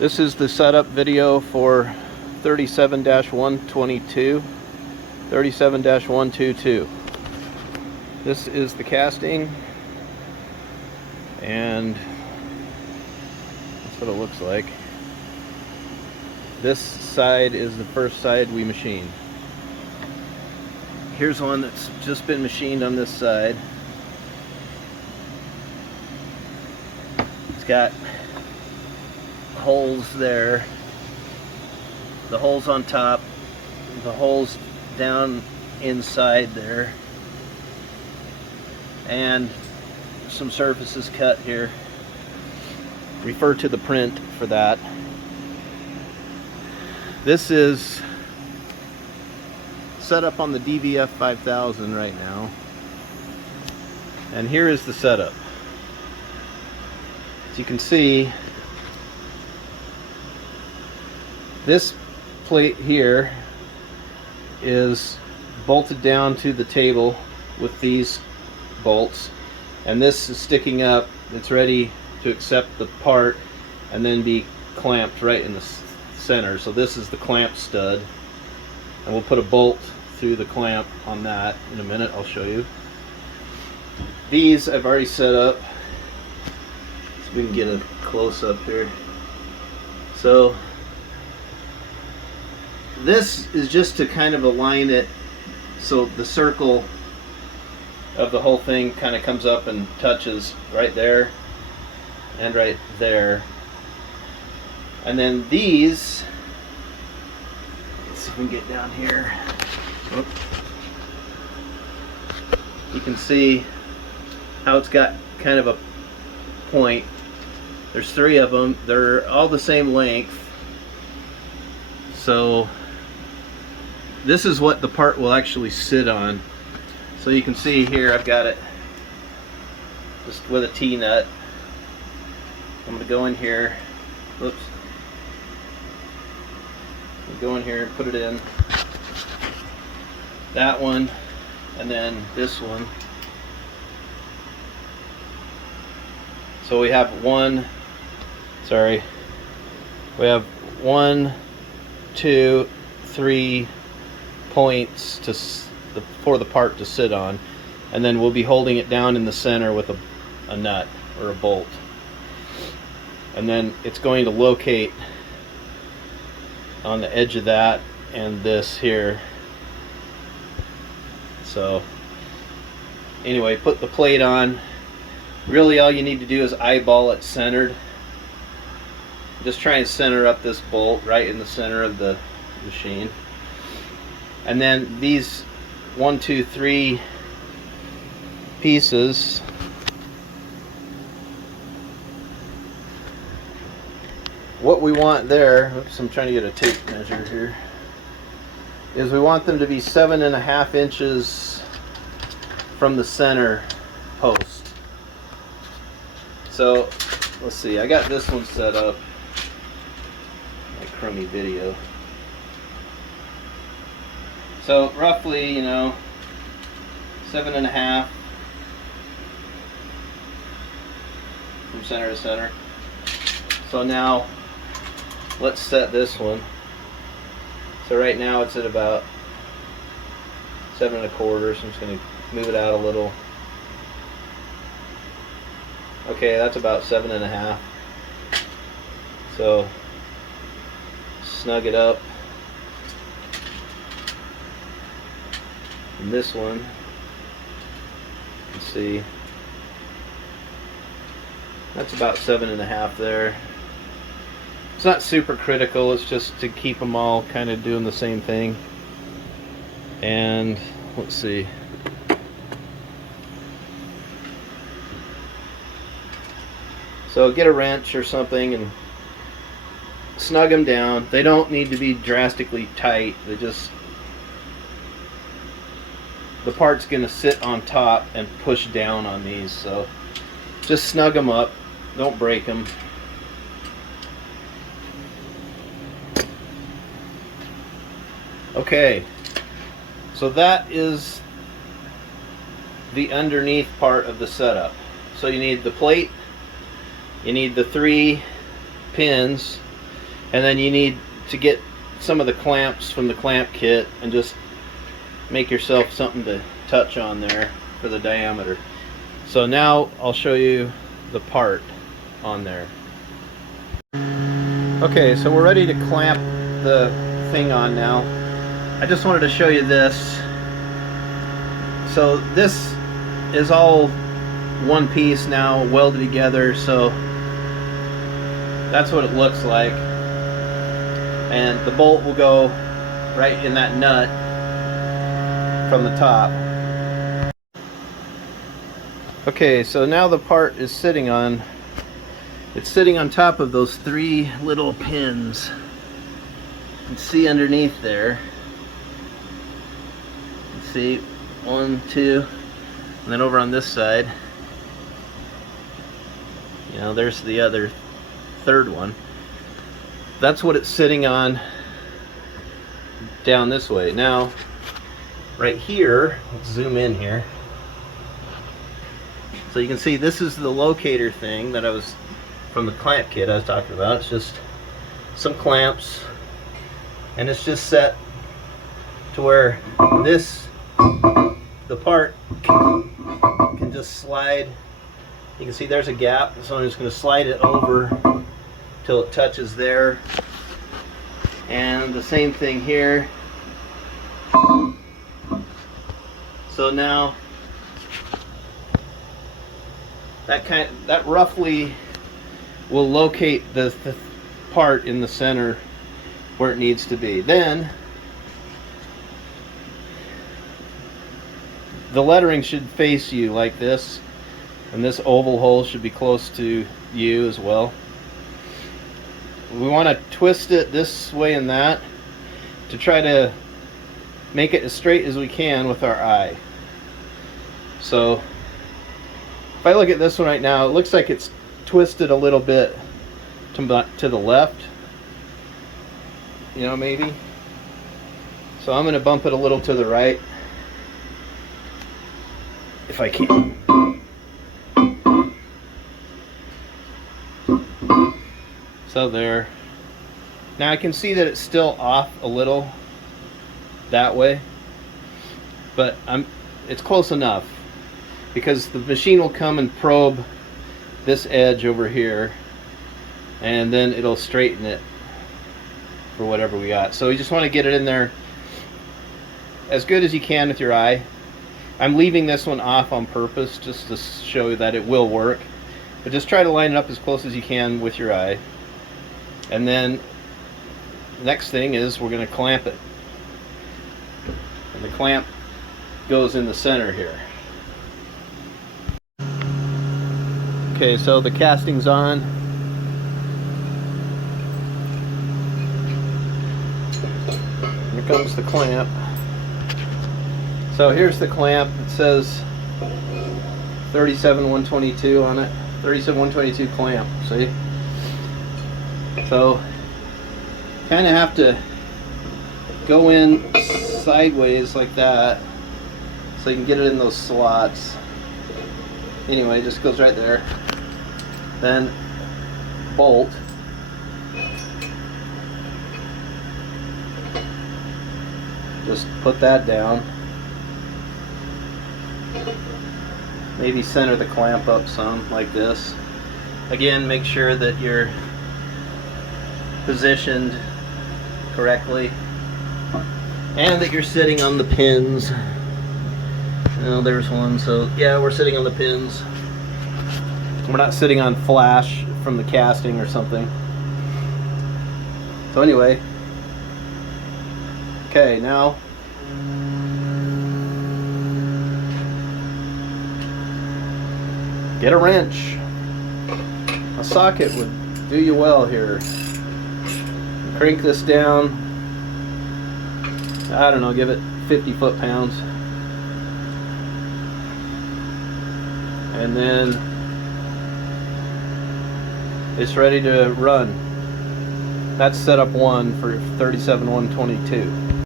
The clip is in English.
This is the setup video for 37-122, 37-122. This is the casting, and that's what it looks like. This side is the first side we machined. Here's one that's just been machined on this side. It's got holes there, the holes on top, the holes down inside there, and some surfaces cut here. Refer to the print for that. This is set up on the DVF 5000 right now, and here is the setup. As you can see, this plate here is bolted down to the table with these bolts, and this is sticking up. It's ready to accept the part and then be clamped right in the center. So this is the clamp stud, and we'll put a bolt through the clamp on that in a minute. I'll show you. These I've already set up, so we can get a close-up here. So this is just to kind of align it so the circle of the whole thing kind of comes up and touches right there and right there. And then these, let's see if we can get down here. Oops. You can see how it's got kind of a point. There's 3 of them. They're all the same length. So this is what the part will actually sit on. So you can see here I've got it just with a T-nut. I'm going to go in here. Whoops. Go in here and put it in. That one, and then this one. So we have we have 1, 2, 3 points for the part to sit on, and then we'll be holding it down in the center with a nut or a bolt, and then it's going to locate on the edge of that and this here. So anyway, put the plate on. Really all you need to do is eyeball it centered. Just try and center up this bolt right in the center of the machine. And then these 1, 2, 3 pieces, what we want there, oops, I'm trying to get a tape measure here, is we want them to be 7.5 inches from the center post. So let's see, I got this one set up, my crummy video. So roughly, 7.5 from center to center. So now let's set this one. So right now it's at about 7 1/4, so I'm just going to move it out a little. Okay, that's about 7.5. So snug it up. And this one, you can see, that's about 7.5 there. It's not super critical, it's just to keep them all kind of doing the same thing. And let's see. So get a wrench or something and snug them down. They don't need to be drastically tight. The part's going to sit on top and push down on these. So just snug them up. Don't break them. Okay, so that is the underneath part of the setup. So you need the plate, you need the 3 pins, And then you need to get some of the clamps from the clamp kit and just make yourself something to touch on there for the diameter. So now I'll show you the part on there. Okay, so we're ready to clamp the thing on now. I just wanted to show you this. So this is all one piece now, welded together, so that's what it looks like. And the bolt will go right in that nut from the top. Okay, so now the part is sitting on, it's sitting on top of those 3 little pins. You can see underneath there. You can see 1, 2, and then over on this side, you know, there's the other 3rd one. That's what it's sitting on down this way. Now, right here, let's zoom in here. So you can see this is the locator thing that I was, from the clamp kit I was talking about. It's just some clamps, and it's just set to where this, the part can just slide. You can see there's a gap, so I'm just going to slide it over till it touches there. And the same thing here. So now that roughly will locate the part in the center where it needs to be. Then the lettering should face you like this, and this oval hole should be close to you as well. We want to twist it this way and that to try to make it as straight as we can with our eye. So if I look at this one right now, it looks like it's twisted a little bit to the left, you know, maybe. So I'm going to bump it a little to the right if I can. So there. Now I can see that it's still off a little that way, but it's close enough, because the machine will come and probe this edge over here, and then it'll straighten it for whatever we got. So you just want to get it in there as good as you can with your eye. I'm leaving this one off on purpose just to show you that it will work, but just try to line it up as close as you can with your eye. And then the next thing is we're going to clamp it, and the clamp goes in the center here. Okay, so the casting's on. Here comes the clamp. So here's the clamp. It says 37122 on it. 37122 clamp, see? So kind of have to go in sideways like that so you can get it in those slots. Anyway, it just goes right there. Then bolt. Just put that down. Maybe center the clamp up some like this. Again, make sure that you're positioned correctly and that you're sitting on the pins. Oh, there's one. So yeah, we're sitting on the pins. We're not sitting on flash from the casting or something. So anyway, okay, now get a wrench. A socket would do you well here. Crank this down. I don't know, give it 50 foot-pounds. And then it's ready to run. That's setup 1 for 37122.